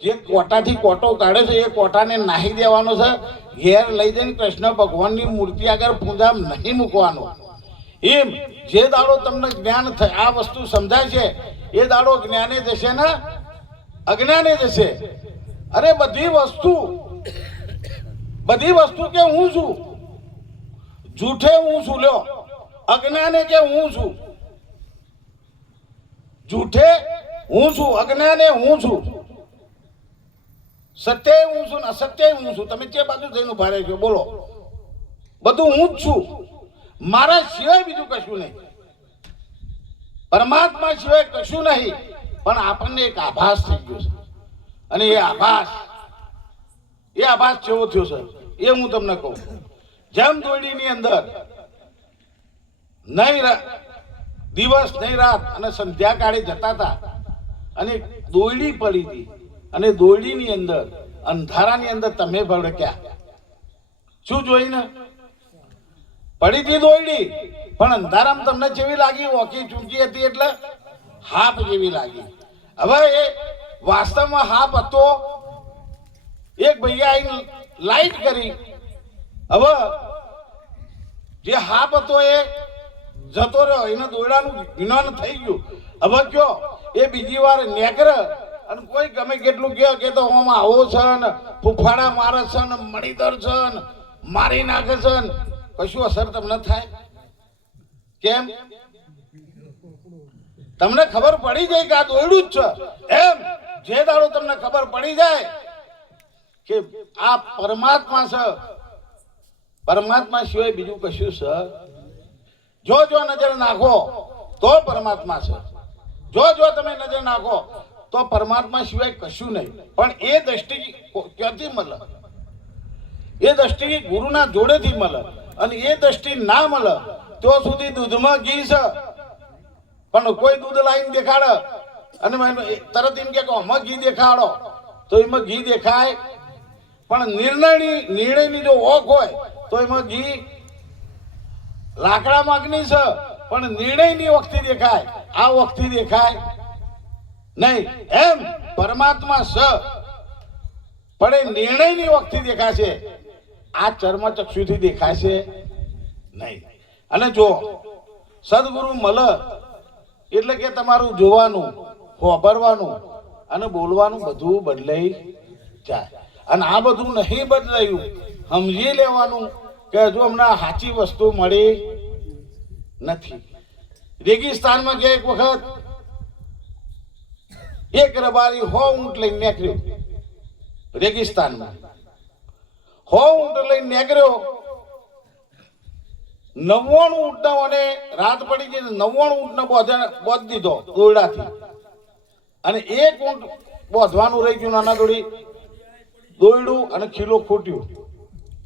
જે કોટાથી કોટો કાઢે છે એ કોટાને નાહી દેવાનો છે. ઘેર લઈ જઈને કૃષ્ણ ભગવાનની મૂર્તિ આગળ પૂજામ નહીં મૂકવાનો. એમ જે દાડો તમને જ્ઞાન આ વસ્તુ સમજાય છે એ દાડો જ્ઞાને જશે ને અજ્ઞાને જશે. અરે બધી વસ્તુ કે હું છું, જૂઠે હું છું. લ્યો અજ્ઞાને કે હું છું, જૂઠે હું છું, અજ્ઞાને હું છું, સત્ય હું છું ને અસત્ય હું છું. તમે જે બાજુ જઈને ઉભા રહેજો બોલો, બધું હું જ છું. મારા સિવાય બીજું કશું નહીં, પરમાત્મા સિવાય કશું નહીં. પણ આપણને એક આભાસ થઈ ગયો છે અને એ આભાસ કેવો થયો છે એ હું તમને કહું. જેમ દોરડીની અંદર નહીં દિવસ નહીં રાત અને સંધ્યાકાળે જતા હતા અને દોરડી પડી હતી અને દોરડીની અંદર અંધારાની અંદર તમે ભડક્યા. શું જોઈને પડી હતી દોરડી, પણ અંધારામાં તમને જેવી લાગી ઓકી ચૂંકી હતી એટલે હાપ જેવી લાગી. હવે એ વાસ્તવમાં હાપ હતો. એક ભૈયા આવીને લાઈટ કરી. હવે જે હાપ હતો એ જતો રહ્યો, એને દોરડાનું જ્ઞાન થઈ ગયું. હવે કયો એ બીજી વાર નેકર અને કોઈ ગમે કેટલું કે તો આમાં આવો છે ને ફૂફાડા મારે છે ને મણીદર છે ને મારી નાખે છે ને કશું અસર તમને થાય? કેમ? તમને ખબર પડી જાય કે આ દોરડું જ છે. એમ જે દાડો તમને ખબર પડી જાય કે આ પરમાત્મા છે, પરમાત્મા સિવાય બીજું કશું છે. જો નજર નાખો તો પરમાત્મા છે, જો તમે નજર નાખો તો પરમાત્મા સિવાય કશું નહીં. પણ એ દ્રષ્ટિ ક્યાંથી મળે? એ દ્રષ્ટિ ગુરુના જોડેથી મળે. અને એ દ્રષ્ટિ ના મળે તો સુધી દૂધમાં ઘી છે, પણ કોઈ દૂધ લાવીને દેખાડે અને તરત એમ કે આમાં ઘી દેખાડો તો એમાં ઘી દેખાય. પણ નિર્ણયની જો ઓખ હોય તો એમાં ઘી લાકડામાં અગ્નિ છે પણ નિર્ણયની વખતે દેખાય, આ વખતે દેખાય નહીં. એમ પરમાત્મા છે પણ એ નિર્ણયની વખતે દેખાશે, આ ચર્મચક્ષુથી દેખાશે નહીં. અને જો સદગુરુ મળે એટલે કે તમારું જોવાનું, વાપરવાનું અને બોલવાનું બધું બદલાઈ જાય. અને આ બધું નહીં બદલાયું, સમજી લેવાનું કે હજુ હમણાં સાચી વસ્તુ મળી નથી. રેગિસ્તાનમાં ગયા એક વખત એક રબારી 100 ઊંટ લઈને નીકળ્યો. રેગિસ્તાનમાં 100 ઊંટ લઈને નીકળ્યો. 99 ઊંટના અને રાત પડી ગઈ, 99 ઊંટને બોધ દીધો દોરડાથી અને એક ઊંટ બોધવાનું રહી ગયું. નાના દોરડું અને ખીલો ખૂટ્યું.